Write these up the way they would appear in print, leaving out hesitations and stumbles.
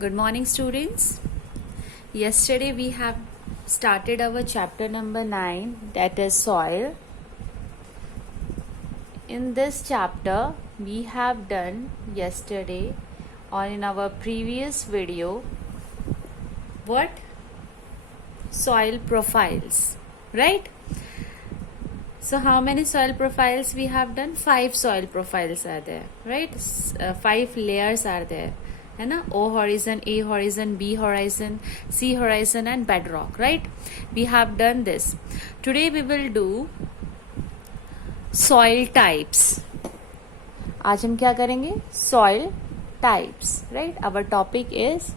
Good morning, students. Yesterday we have started our chapter number 9, that is soil. In this chapter, we have done yesterday or in our previous video what? Soil profiles, right? So how many soil profiles we have done? 5 soil profiles are there, right? 5 layers are there. है ना, O horizon, A horizon, B horizon, C horizon and bedrock, right? We have done this. Today we will do soil types. आज हम क्या करेंगे? Soil types, right? Our topic is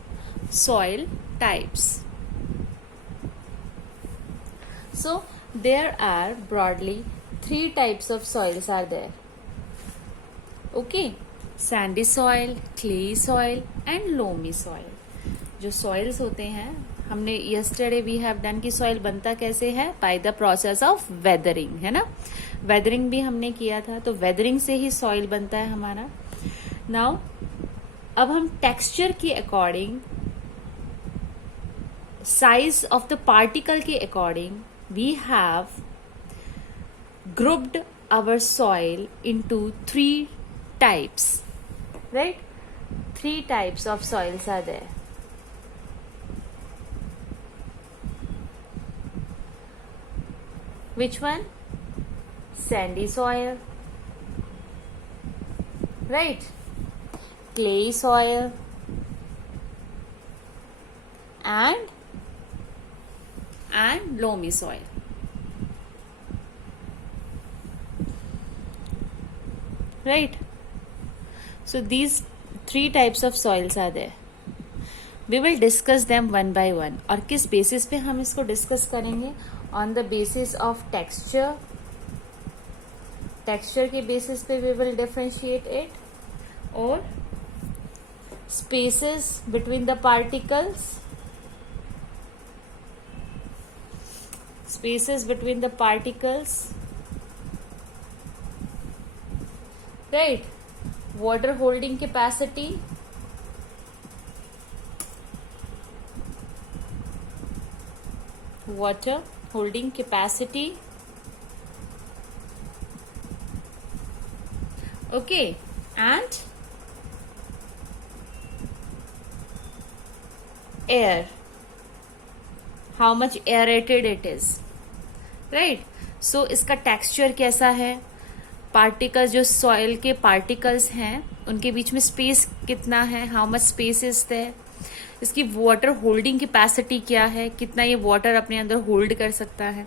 soil types. So there are broadly 3 types of soils are there. Okay, sandy soil, clay soil and loamy soil. जो soils होते हैं, हमने yesterday we have done कि soil बनता कैसे है? By the process of weathering, है ना? Weathering भी हमने किया था, तो weathering से ही soil बनता है हमारा. Now, अब हम texture के according, size of the particle के according, we have grouped our soil into 3 types, right? 3 types of soils are there. Which one? Sandy soil, right? Clay soil and loamy soil. Right? So these 3 types of soils are there. We will discuss them one by one. और किस basis पे हम इसको discuss करेंगे? On the basis of texture. Texture के basis पे we will differentiate it. और spaces between the particles. Spaces between the particles. Right? Water holding capacity. Water holding capacity. Okay, and air. How much aerated it is. Right? So इसका texture कैसा है? Particles, जो soil के particles हैं उनके बीच में space कितना है? How much space is there? इसकी वाटर होल्डिंग कैपेसिटी क्या है? कितना ये वाटर अपने अंदर होल्ड कर सकता है?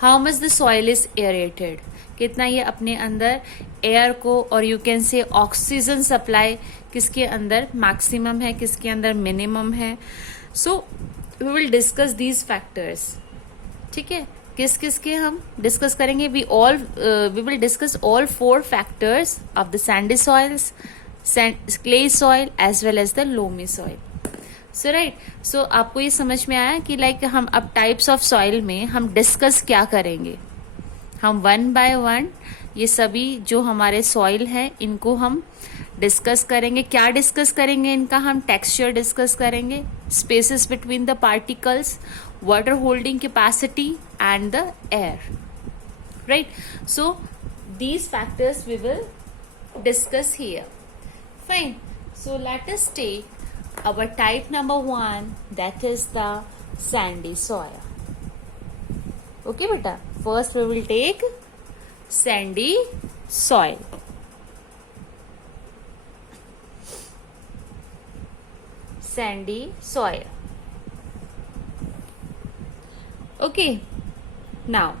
How much the soil is aerated? कितना ये अपने अंदर एयर को और you can say oxygen supply किसके अंदर मैक्सिमम है, किसके अंदर मिनिमम है? So we will discuss these factors. ठीक है, किस किस के हम डिस्कस करेंगे? We will discuss all 4 factors of the sandy soils, clay soil as well as the loamy soil. So right, so आपको ये समझ में आया कि लाइक हम अब टाइप्स ऑफ सॉइल में हम डिस्कस क्या करेंगे? हम वन बाय वन ये सभी जो हमारे सॉइल हैं इनको हम डिस्कस करेंगे. क्या डिस्कस करेंगे इनका? हम टेक्सचर डिस्कस करेंगे, spaces between the particles, water holding capacity and the air, right? So these factors we will discuss here. Fine. So let us take our type number 1, that is the sandy soil. Okay beta, first we will take sandy soil. Sandy soil. Okay, now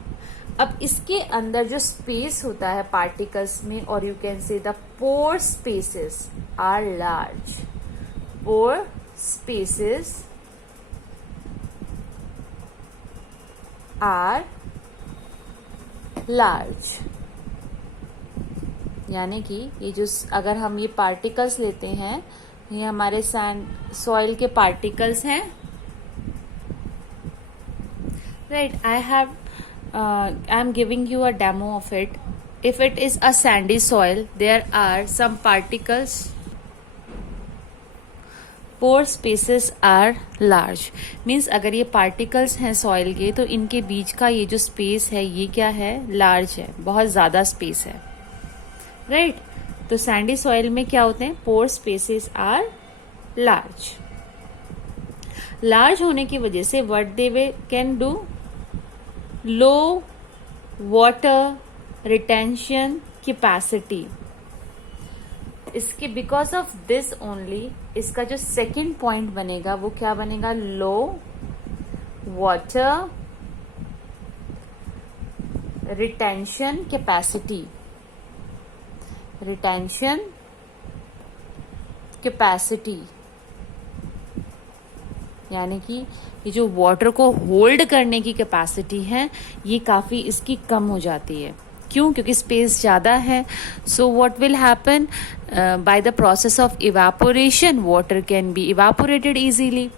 अब इसके अंदर जो space होता है particles में, और you can say the pore spaces are large. Pore spaces are large, यानी कि ये जो अगर हम ये पार्टिकल्स लेते हैं, ये हमारे सैंड सॉइल के पार्टिकल्स हैं. Right, I am giving you a demo of it. If it is a sandy soil, there are some particles pore spaces are large, means अगर ये पार्टिकल्स हैं सॉइल के तो इनके बीच का ये जो स्पेस है ये क्या है, लार्ज है, बहुत ज्यादा स्पेस है, राइट। तो सैंडी सॉइल में क्या होते हैं, pore spaces are large. Large होने की वजह से व्हाट दे वे can do, low water retention capacity. इसके बिकॉज ऑफ दिस ओनली इसका जो सेकेंड पॉइंट बनेगा वो क्या बनेगा, low water retention capacity. Retention capacity यानी कि ये जो वाटर को होल्ड करने की कैपेसिटी है ये काफी इसकी कम हो जाती है। क्यों, क्योंकि स्पेस ज्यादा है। So what will happen, by the process of evaporation water can be evaporated easily.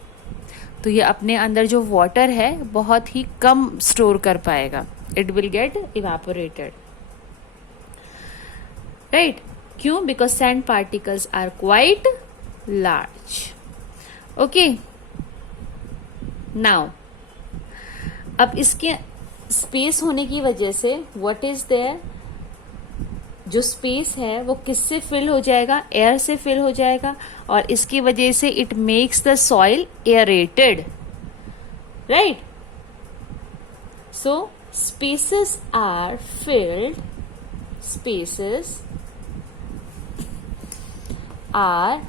तो ये अपने अंदर जो वाटर है बहुत ही कम स्टोर कर पाएगा, it will get evaporated, right. क्यों, because sand particles are quite large. Okay, now अब इसके स्पेस होने की वजह से व्हाट इज देयर, जो स्पेस है वो किससे फिल हो जाएगा, एयर से फिल हो जाएगा, और इसकी वजह से it makes the soil aerated, right. So spaces are filled, spaces are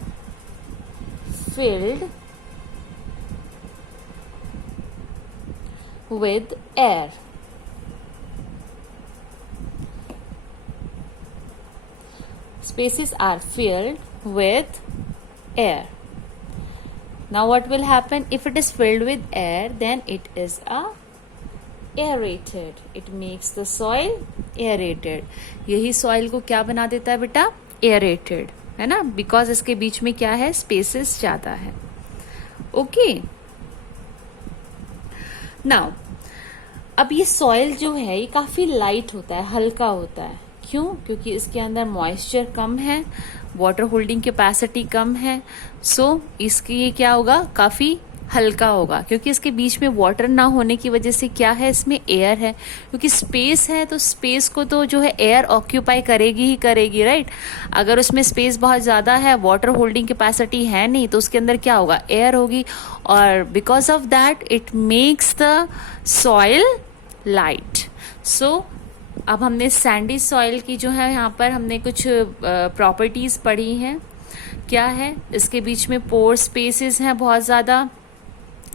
filled with air. Spaces are filled with air. Now what will happen, if it is filled with air then it is aerated. It makes the soil aerated. यही soil को क्या बना देता है बेटा, aerated, है ना, because इसके बीच में क्या है, spaces ज्यादा है। Okay. नाउ अब ये सॉइल जो है ये काफी लाइट होता है, हल्का होता है। क्यों, क्योंकि इसके अंदर मॉइस्चर कम है, वाटर होल्डिंग कैपेसिटी कम है। सो इसके ये क्या होगा, काफी हल्का होगा, क्योंकि इसके बीच में वाटर ना होने की वजह से क्या है, इसमें एयर है। क्योंकि स्पेस है तो स्पेस को तो जो है एयर ऑक्यूपाई करेगी ही करेगी, राइट। अगर उसमें स्पेस बहुत ज्यादा है, वाटर होल्डिंग कैपेसिटी है नहीं, तो उसके अंदर क्या होगा, एयर होगी, और because of that it makes the soil light. So अब हमने सैंडी सॉइल की जो है यहाँ पर हमने कुछ प्रॉपर्टीज पढ़ी हैं। क्या है, इसके बीच में पोर स्पेसेस हैं बहुत ज्यादा,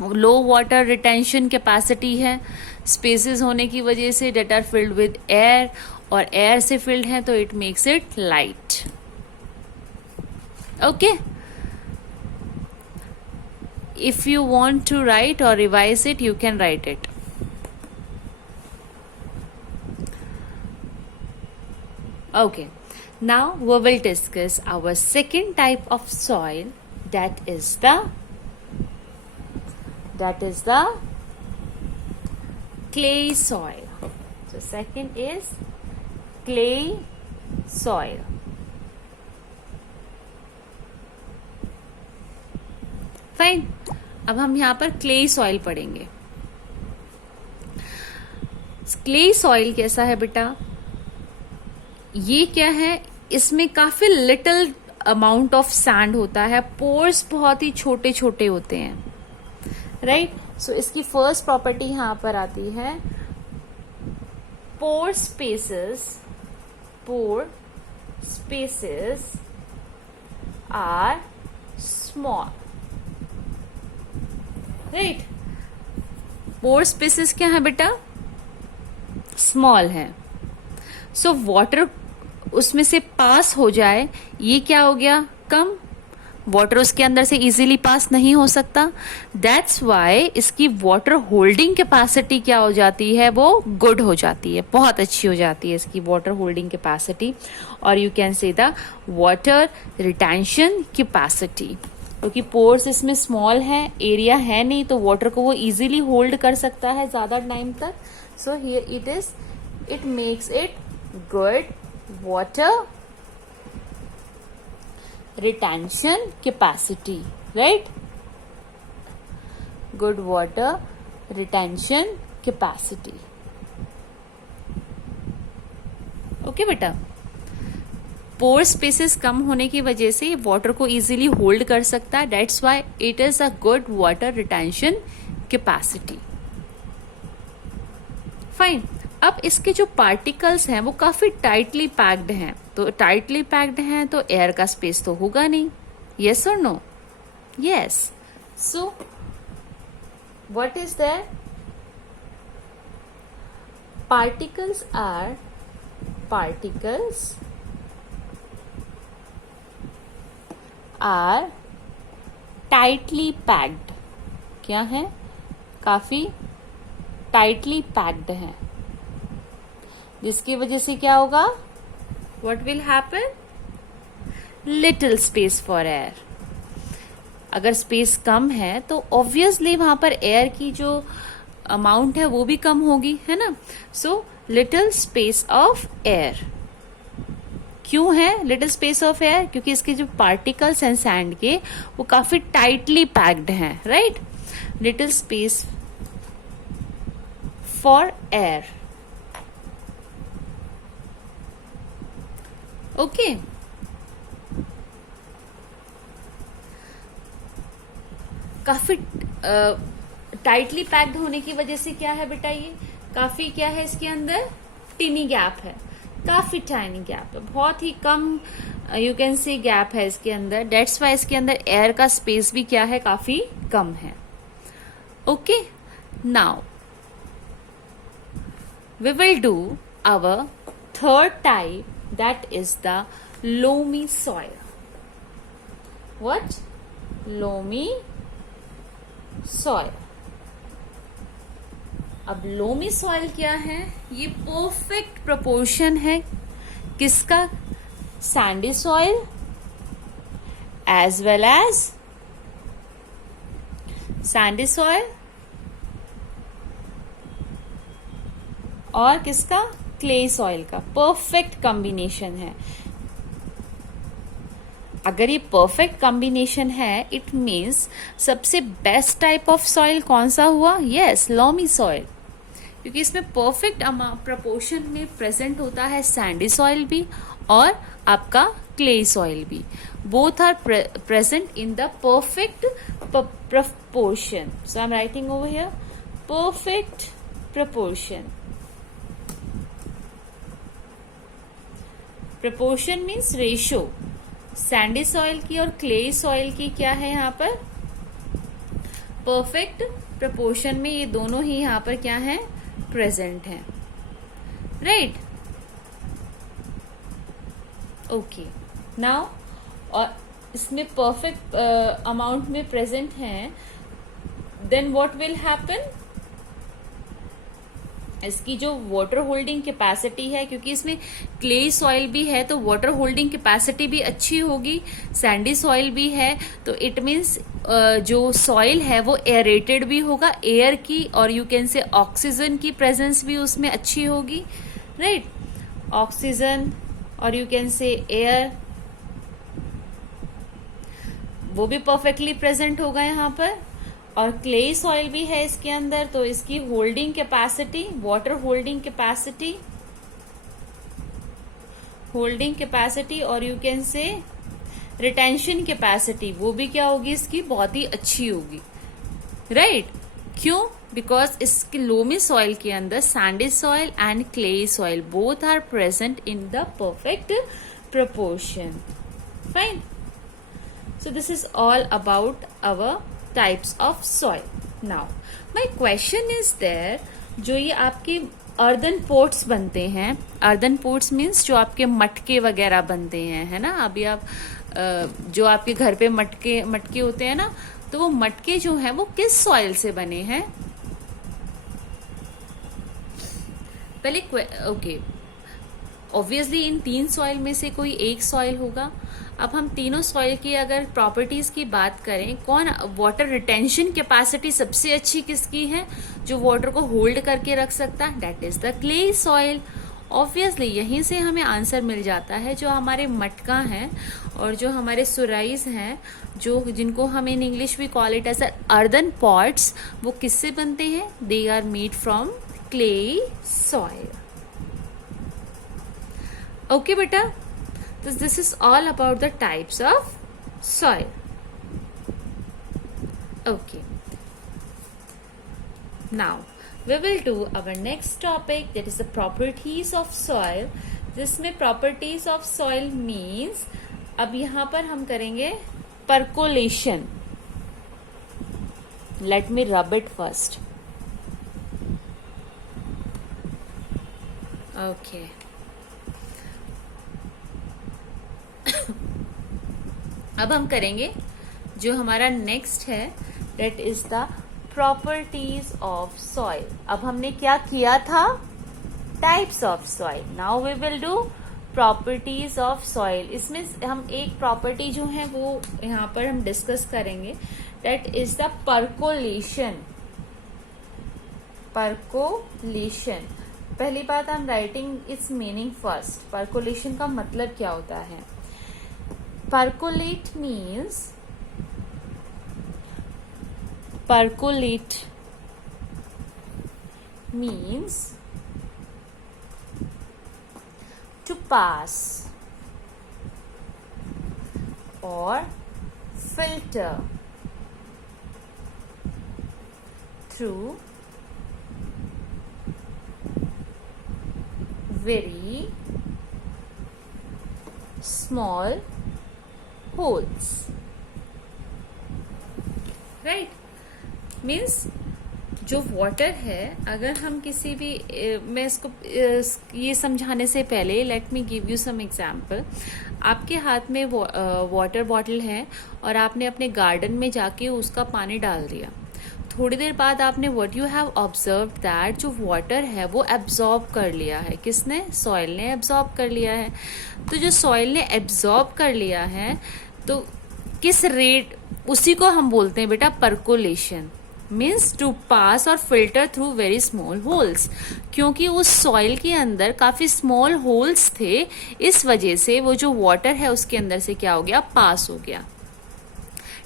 लो वाटर रिटेंशन कैपेसिटी है, स्पेसेस होने की वजह से that are filled with air, और एयर से फिल्ड है तो it makes it light. Okay, if you want to write और revise it you can write it. Okay, now we will discuss our second type of soil, that is the clay soil. So second is clay soil. Fine. अब हम यहाँ पर clay soil पढ़ेंगे। clay soil कैसा है बेटा, ये क्या है, इसमें काफी लिटिल अमाउंट ऑफ सैंड होता है, पोर्स बहुत ही छोटे छोटे होते हैं, राइट। सो इसकी फर्स्ट प्रॉपर्टी यहां पर आती है, pore spaces are small, right. Pore spaces क्या है बेटा, स्मॉल है। सो वाटर उसमें से पास हो जाए, ये क्या हो गया, कम, वाटर उसके अंदर से इजीली पास नहीं हो सकता। दैट्स वाई इसकी वाटर होल्डिंग कैपेसिटी क्या हो जाती है, वो गुड हो जाती है, बहुत अच्छी हो जाती है इसकी वाटर होल्डिंग कैपेसिटी, और you can say the water retention capacity, क्योंकि पोर्स इसमें स्मॉल है, एरिया है नहीं, तो वाटर को वो इजीली होल्ड कर सकता है ज्यादा टाइम तक। So here it makes it good water retention capacity, right, good water retention capacity. Okay बेटा, पोर स्पेसेस कम होने की वजह से वाटर को इजीली होल्ड कर सकता है, that's why it is a good water retention capacity. Fine, अब इसके जो पार्टिकल्स हैं वो काफी टाइटली पैक्ड हैं, तो टाइटली पैक्ड हैं तो एयर का स्पेस तो होगा नहीं, यस और no? Yes. So what is that? particles are tightly packed। क्या है? काफी टाइटली पैक्ड है, जिसकी वजह से क्या होगा? What will happen? Little space for air। अगर स्पेस कम है तो ऑब्वियसली वहां पर एयर की जो अमाउंट है वो भी कम होगी, है ना? So little space of air. क्यों है लिटिल स्पेस ऑफ एयर? क्योंकि इसके जो पार्टिकल्स हैं सैंड के वो काफी टाइटली पैक्ड हैं, right? Little space for air. Okay, काफी टाइटली पैक्ड होने की वजह से क्या है बेटा? ये काफी क्या है, इसके अंदर टिनी गैप है, काफी टाइनी गैप है, बहुत ही कम यू कैन सी गैप है इसके अंदर, डेट्स वाई इसके अंदर एयर का स्पेस भी क्या है, काफी कम है। Okay, now we will do our third type, that is the loamy soil. What? Loamy soil. अब लोमी सॉइल क्या है? ये परफेक्ट प्रोपोर्शन है किसका? Sandy soil as well as sandy soil और किसका? क्ले सॉइल का। परफेक्ट कॉम्बिनेशन है। अगर ये परफेक्ट कॉम्बिनेशन है, इट मीन्स सबसे बेस्ट टाइप ऑफ सॉइल कौन सा हुआ? यस, लोमी सॉइल, क्योंकि इसमें परफेक्ट प्रपोर्शन में प्रेजेंट होता है सैंडी सॉइल भी और आपका क्ले सॉइल भी। Both are present in the perfect proportion. So I'm writing over here perfect proportion. Proportion means ratio. Sandy soil की और क्ले सॉइल की क्या है यहाँ पर? परफेक्ट प्रपोर्शन में ये दोनों ही यहाँ पर क्या है? प्रेजेंट है, राइट? ओके, नाउ और इसमें परफेक्ट अमाउंट में प्रेजेंट है, देन व्हाट विल हैपन? इसकी जो वाटर होल्डिंग कैपेसिटी है, क्योंकि इसमें क्ले सॉइल भी है तो वाटर होल्डिंग कैपेसिटी भी अच्छी होगी, सैंडी सॉइल भी है, तो इट मीन्स जो सॉइल है वो एयरेटेड भी होगा, एयर की और यू कैन से ऑक्सीजन की प्रेजेंस भी उसमें अच्छी होगी, राइट? ऑक्सीजन और यू कैन से एयर वो भी परफेक्टली प्रेजेंट होगा यहाँ पर, और क्ले सॉइल भी है इसके अंदर, तो इसकी holding capacity, water holding capacity और you can say retention capacity, वो भी क्या होगी इसकी? बहुत ही अच्छी होगी, राइट? क्यों? बिकॉज इसके लोमी सॉइल के अंदर sandy soil and clay soil both are present in the perfect proportion. Fine. So this is all about our types of soil. Now my question is there, जो ये आपके earthen pots बनते हैं, earthen pots means जो आपके मटके वगैरह बनते हैं, है ना? अभी आप जो आपके घर पे मटके होते हैं ना, तो वो मटके जो हैं वो किस सॉइल से बने हैं? पहले ओके, ऑब्वियसली इन 3 सॉइल में से कोई एक सॉइल होगा। अब हम तीनों सॉइल की अगर प्रॉपर्टीज की बात करें, कौन वाटर रिटेंशन कैपेसिटी सबसे अच्छी किसकी है, जो वाटर को होल्ड करके रख सकता है? That is the clay soil. Obviously यहीं से हमें आंसर मिल जाता है। जो हमारे मटका हैं और जो हमारे सुराइज हैं, जो जिनको हम in English we call it as earthen pots, वो किससे बनते हैं? They are made from clay soil. Okay बेटा, this is all about the types of soil. Okay, now we will do our next topic, that is the properties of soil। जिसमें properties of soil means, अब यहाँ पर हम करेंगे percolation। let me rub it first। okay अब हम करेंगे जो हमारा नेक्स्ट है, that is the properties of soil. अब हमने क्या किया था? Types of soil. Now we will do properties of soil. इसमें हम एक प्रॉपर्टी जो है वो यहाँ पर हम डिस्कस करेंगे, that is the percolation. Percolation, पहली बात I am writing it's meaning first. Percolation का मतलब क्या होता है? Percolate means, percolate means to pass or filter through very small holes, right? Means जो वाटर है, अगर हम किसी भी मैं इसको ये समझाने से पहले let me give you some example. आपके हाथ में वाटर बॉटल है और आपने अपने गार्डन में जाके उसका पानी डाल दिया। थोड़ी देर बाद आपने what you have observe that जो वाटर है वो एब्जॉर्ब कर लिया है। किसने? सॉइल ने एब्जॉर्ब कर लिया है। तो जो सॉइल ने एब्जॉर्ब कर लिया है, तो किस रेट, उसी को हम बोलते हैं बेटा परकोलेशन। मीन्स टू पास और filter through very small holes. क्योंकि उस सॉइल के अंदर काफी स्मॉल होल्स थे, इस वजह से वो जो वाटर है उसके अंदर से क्या हो गया? पास हो गया।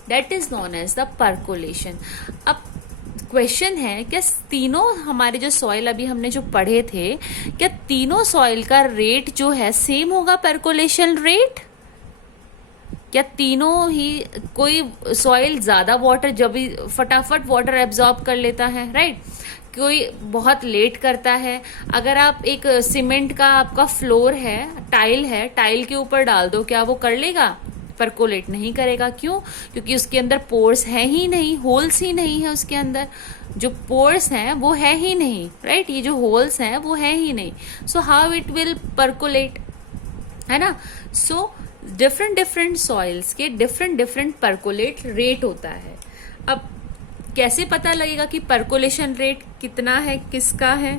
That is known as the percolation. अब क्वेश्चन है, क्या तीनों हमारे जो सॉइल अभी हमने जो पढ़े थे, क्या तीनों सॉइल का रेट जो है सेम होगा परकोलेशन रेट? क्या तीनों ही, कोई सॉइल ज्यादा वाटर जब भी फटाफट वाटर एब्जॉर्ब कर लेता है, राइट? कोई बहुत लेट करता है। अगर आप एक सीमेंट का आपका फ्लोर है, टाइल है, टाइल के ऊपर डाल दो, क्या वो कर लेगा? परकोलेट नहीं करेगा। क्यों? क्योंकि उसके अंदर पोर्स है ही नहीं, होल्स ही नहीं है उसके अंदर। जो पोर्स हैं वो है ही नहीं, राइट? ये जो होल्स हैं वो है ही नहीं। So how it will percolate, है ना? सो डिफरेंट सॉइल्स के डिफरेंट परकोलेट रेट होता है। अब कैसे पता लगेगा कि परकोलेशन रेट कितना है, किसका है,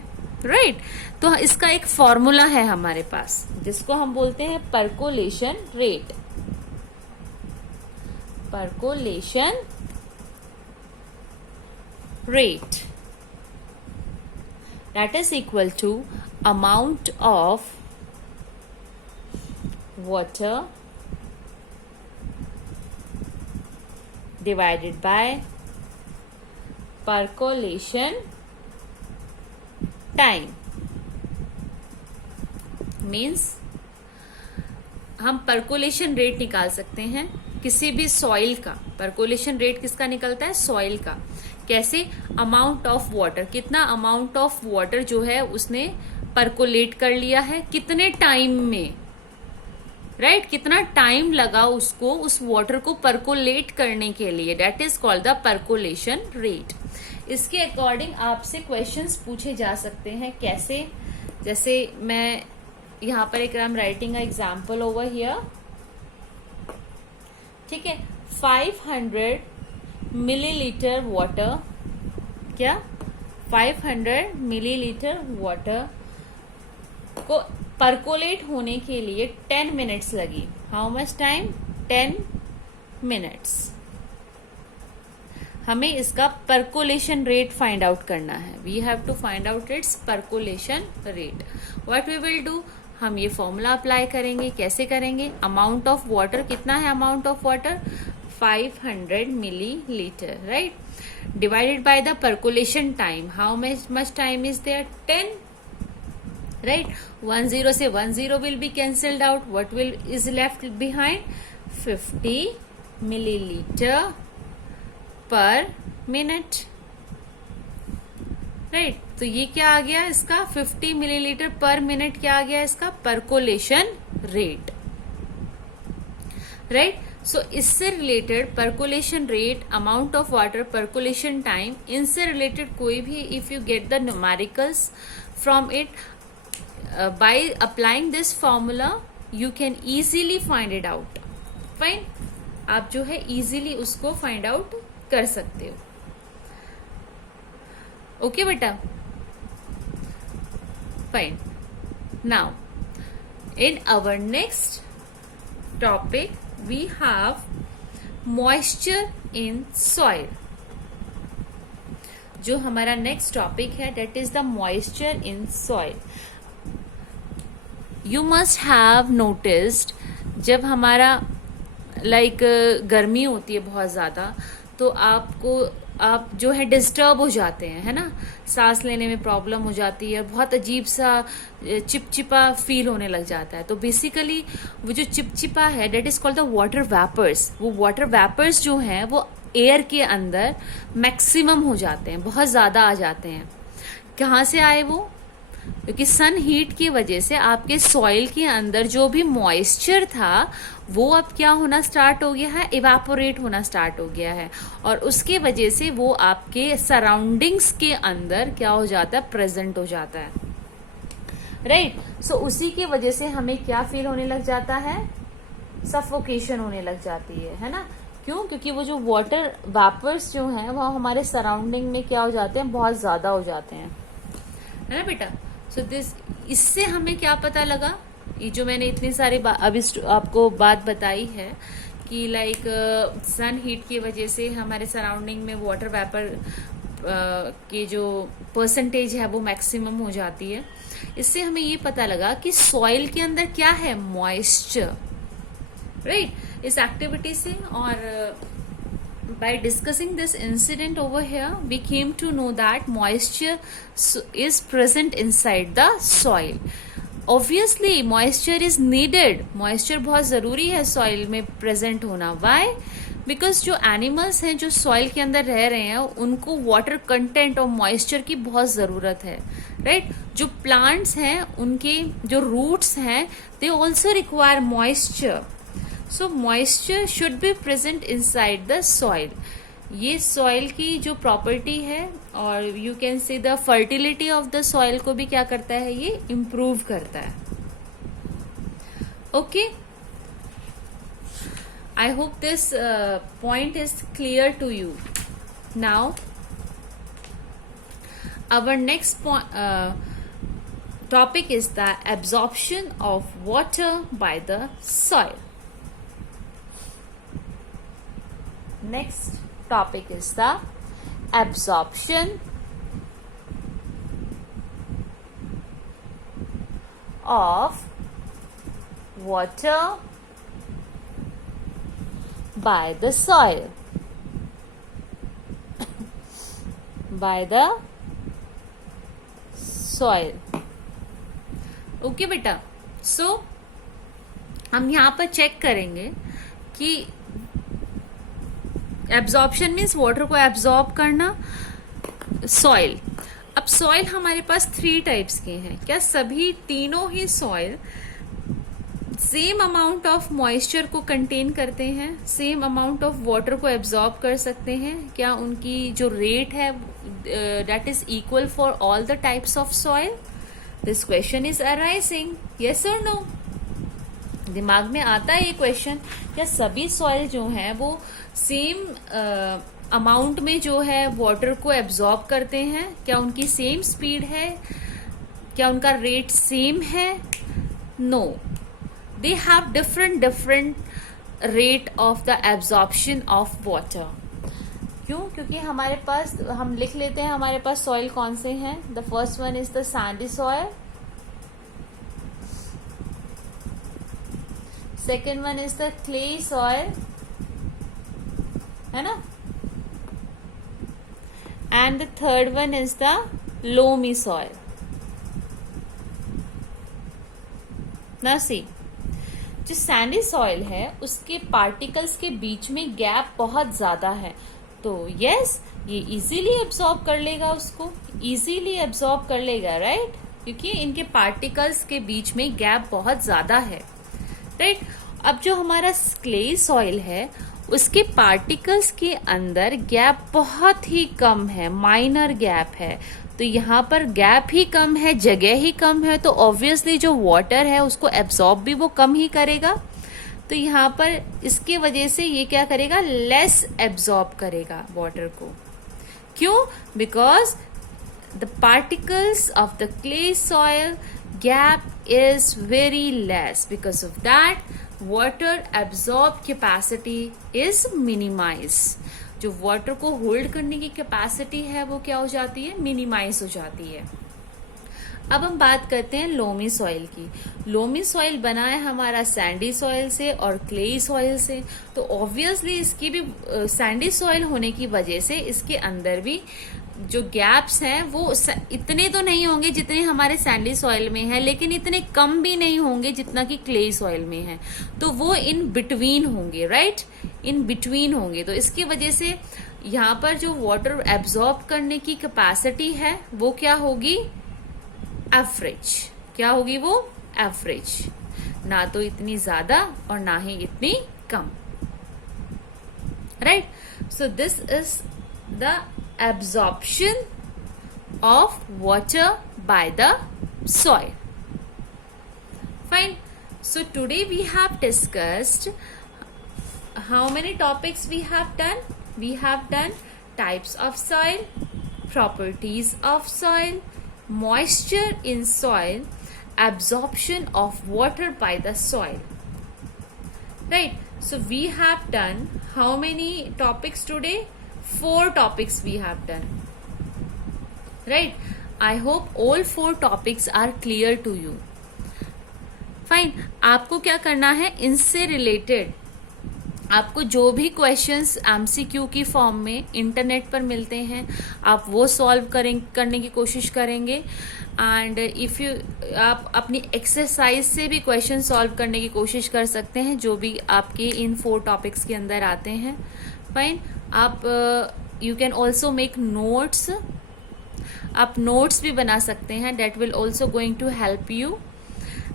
राइट? तो इसका एक फॉर्मूला है हमारे पास, जिसको हम बोलते हैं percolation rate. Percolation rate, that is equal to amount of water divided by percolation time। Means हम परकोलेशन रेट निकाल सकते हैं किसी भी सॉइल का। परकोलेशन रेट किसका निकलता है? सॉइल का। कैसे? अमाउंट ऑफ वाटर, कितना अमाउंट ऑफ वाटर जो है उसने परकोलेट कर लिया है, कितने टाइम में, राइट? कितना टाइम लगा उसको उस वाटर को परकोलेट करने के लिए, that is called the percolation rate. इसके अकॉर्डिंग आपसे क्वेश्चंस पूछे जा सकते हैं। कैसे? जैसे मैं यहाँ पर एक राइटिंग एग्जाम्पल ओवर हियर, ठीक है? 500 मिलीलीटर वाटर, क्या 500 मिलीलीटर वाटर को परकोलेट होने के लिए 10 मिनट्स लगी। How much time? 10 मिनट्स। हमें इसका परकोलेशन रेट फाइंड आउट करना है. We have to find out its percolation rate. What we will do, हम ये फॉर्मूला अप्लाई करेंगे. कैसे करेंगे, अमाउंट ऑफ वाटर, कितना है amount of water, 500 millilitre, right, divided by the percolation time. How much time is there, 10, right. 10 से 10 will be cancelled out. What will is left behind, 50 milliliter per minute, right. तो ये क्या आ गया इसका, 50 millilitre पर minute, क्या आ गया इसका परकोलेशन रेट, राइट. सो इससे related percolation rate, amount of water, percolation time, इनसे रिलेटेड कोई भी if you get the numericals from it, by applying this formula you can easily find it out. Fine, आप जो है easily उसको find out कर सकते हो. Okay बेटा, fine. Now in our next topic we have moisture in soil. जो हमारा next topic है that is the moisture in soil. You must have noticed, जब हमारा गर्मी होती है बहुत ज़्यादा, तो आप जो है डिस्टर्ब हो जाते हैं, है ना, सांस लेने में प्रॉब्लम हो जाती है, बहुत अजीब सा चिपचिपा फील होने लग जाता है. तो बेसिकली वो जो चिपचिपा है that is called the water vapours. वो वाटर वेपर्स जो हैं वो एयर के अंदर मैक्सिमम हो जाते हैं, बहुत ज़्यादा आ जाते हैं. कहाँ से आए वो, क्योंकि सन हीट की वजह से आपके सॉइल के अंदर जो भी मॉइस्चर था वो अब क्या होना स्टार्ट हो गया है, इवापोरेट होना स्टार्ट हो गया है, और उसके वजह से वो आपके सराउंडिंग्स के अंदर क्या हो जाता है, प्रेजेंट हो जाता है, राइट. सो उसी की वजह से हमें क्या फील होने लग जाता है, सफोकेशन होने लग जाती है ना. क्यों, क्योंकि वो जो वाटर वेपर्स जो हैं वो हमारे सराउंडिंग में क्या हो जाते हैं, बहुत ज्यादा हो जाते हैं, है ना बेटा. सो इससे हमें क्या पता लगा, ये जो मैंने इतनी सारी अभी आपको बात बताई है कि सन हीट की वजह से हमारे सराउंडिंग में वाटर वेपर की जो परसेंटेज है वो मैक्सिमम हो जाती है. इससे हमें ये पता लगा कि सॉइल के अंदर क्या है, मॉइस्चर, राइट. इस एक्टिविटी से और by discussing this incident over here we came to know that moisture is present inside the soil. Obviously moisture is needed, moisture बहुत ज़रूरी है soil में present होना. Why? Because जो animals हैं जो soil के अंदर रह रहे हैं उनको water content और moisture की बहुत ज़रूरत है, right. जो plants हैं उनके जो roots हैं they also require moisture. So moisture should be present inside the soil. ये soil की जो property है और you can see the fertility of the soil को भी क्या करता है, ये improve करता है. Okay, I hope this point is clear to you. Now our next topic is the absorption of water by the soil. Next topic is the absorption of water by the soil. By the soil. Okay बेटा. So हम यहाँ पर check करेंगे कि absorption means water को absorb करना, soil. अब soil हमारे पास 3 टाइप्स के हैं. क्या सभी तीनों ही soil same amount of moisture को कंटेन करते हैं, सेम अमाउंट ऑफ वाटर को एब्जॉर्ब कर सकते हैं? क्या उनकी जो रेट है that is equal for all the types of soil? This question is arising, yes और नो? दिमाग में आता है ये क्वेश्चन. क्या सभी सॉइल जो हैं वो सेम अमाउंट में जो है वाटर को एब्जॉर्ब करते हैं? क्या उनकी सेम स्पीड है? क्या उनका रेट सेम है? No, they have different rate of the absorption of water. क्यों? क्योंकि हमारे पास, हम लिख लेते हैं हमारे पास सॉइल कौन से हैं. The first one is the Sandy soil, second one is the clay soil, है ना, and the third one is the loamy soil. ना सी, जो सैंडी सॉइल है उसके पार्टिकल्स के बीच में गैप बहुत ज्यादा है, तो यस ये इजीली एब्सॉर्ब कर लेगा, उसको इजीली एब्सॉर्ब कर लेगा, राइट, क्योंकि इनके पार्टिकल्स के बीच में गैप बहुत ज्यादा है, राइट. अब जो हमारा क्ले सॉइल है उसके पार्टिकल्स के अंदर गैप बहुत ही कम है, माइनर गैप है, तो यहाँ पर गैप ही कम है, जगह ही कम है, तो ऑब्वियसली जो वाटर है उसको एब्सॉर्ब भी वो कम ही करेगा. तो यहाँ पर इसके वजह से ये क्या करेगा, लेस एब्सॉर्ब करेगा वाटर को. क्यों? Because the particles of the clay soil gap is very less, because of that water absorb capacity is minimise. जो वाटर को होल्ड करने की कैपेसिटी है वो क्या हो जाती है, मिनिमाइज हो जाती है. अब हम बात करते हैं लोमी सॉइल की. लोमी सॉइल बना है हमारा सैंडी सॉइल से और क्ले सॉइल से, तो ऑब्वियसली इसकी भी सैंडी सॉइल होने की वजह से इसके अंदर भी जो गैप्स हैं वो इतने तो नहीं होंगे जितने हमारे सैंडी सॉइल में है, लेकिन इतने कम भी नहीं होंगे जितना कि क्ले सॉइल में है, तो वो इन बिटवीन होंगे, राइट, इन बिटवीन होंगे. तो इसकी वजह से यहाँ पर जो वाटर एब्सॉर्ब करने की कैपेसिटी है वो क्या होगी, एवरेज. क्या होगी वो, एवरेज, ना तो इतनी ज्यादा और ना ही इतनी कम, right. So this is the absorption of water by the soil. Fine. So today we have discussed how many topics we have done. We have done types of soil, properties of soil, moisture in soil, absorption of water by the soil. Right. So we have done how many topics today? 4 topics we have done, right. I hope all 4 topics are clear to you. Fine. आपको क्या करना है, इनसे related आपको जो भी questions MCQ की form में इंटरनेट पर मिलते हैं आप वो सॉल्व करने की कोशिश करेंगे. एंड इफ यू, आप अपनी एक्सरसाइज से भी क्वेश्चन सॉल्व करने की कोशिश कर सकते हैं जो भी आपके इन 4 टॉपिक्स के अंदर आते हैं. फाइन. आप you can also make notes, आप नोट्स भी बना सकते हैं, that will also going to help you.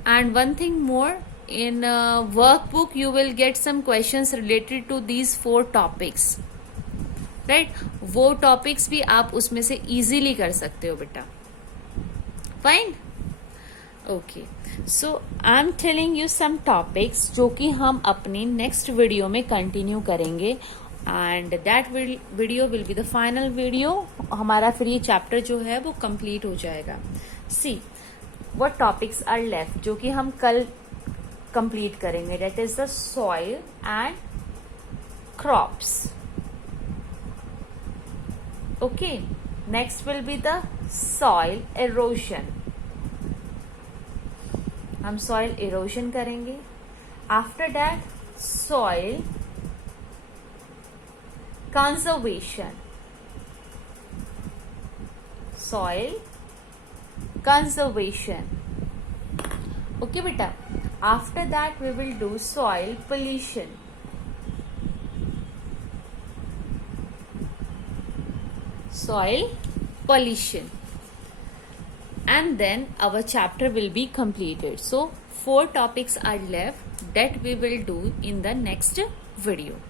And one thing more, in workbook you will get some questions related to these 4 topics, right. वो topics भी आप उसमें से easily कर सकते हो बेटा. Fine. Okay. So I'm telling you some topics जो कि हम अपनी next video में continue करेंगे and that video will be the final video. हमारा फिर ये chapter जो है वो complete हो जाएगा. See what topics are left जो कि हम कल कंप्लीट करेंगे. That is the soil and crops. Okay. Next will be the soil erosion. हम सॉइल एरोशन करेंगे. After that soil conservation. Soil conservation. Okay बेटा. After that we will do soil pollution. Soil pollution. And then our chapter will be completed. So 4 topics are left that we will do in the next video.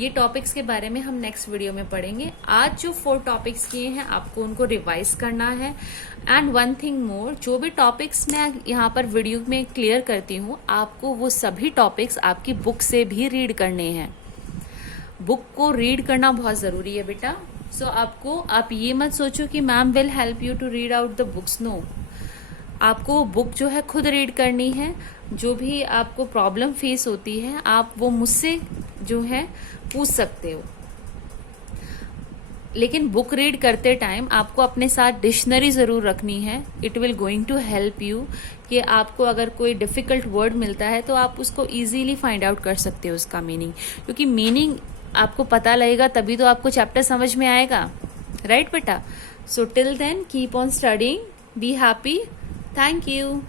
ये topics के बारे में हम next video में पढ़ेंगे. आज जो 4 topics किए हैं आपको उनको रिवाइज करना है. एंड वन थिंग मोर, जो भी टॉपिक्स मैं यहाँ पर वीडियो में क्लियर करती हूँ आपको वो सभी टॉपिक्स आपकी बुक से भी रीड करने हैं. बुक को रीड करना बहुत ज़रूरी है बेटा. सो आप ये मत सोचो कि ma'am will help you to read out the books. No, आपको बुक जो है खुद रीड करनी है. जो भी आपको प्रॉब्लम फेस होती है आप वो मुझसे जो है पूछ सकते हो. लेकिन बुक रीड करते टाइम आपको अपने साथ डिक्शनरी ज़रूर रखनी है. It will going to help you कि आपको अगर कोई डिफ़िकल्ट वर्ड मिलता है तो आप उसको ईजीली फाइंड आउट कर सकते हो उसका मीनिंग, क्योंकि मीनिंग आपको पता लगेगा तभी तो आपको चैप्टर समझ में आएगा. राइट बेटा? So till then keep on studying, be happy. Thank you.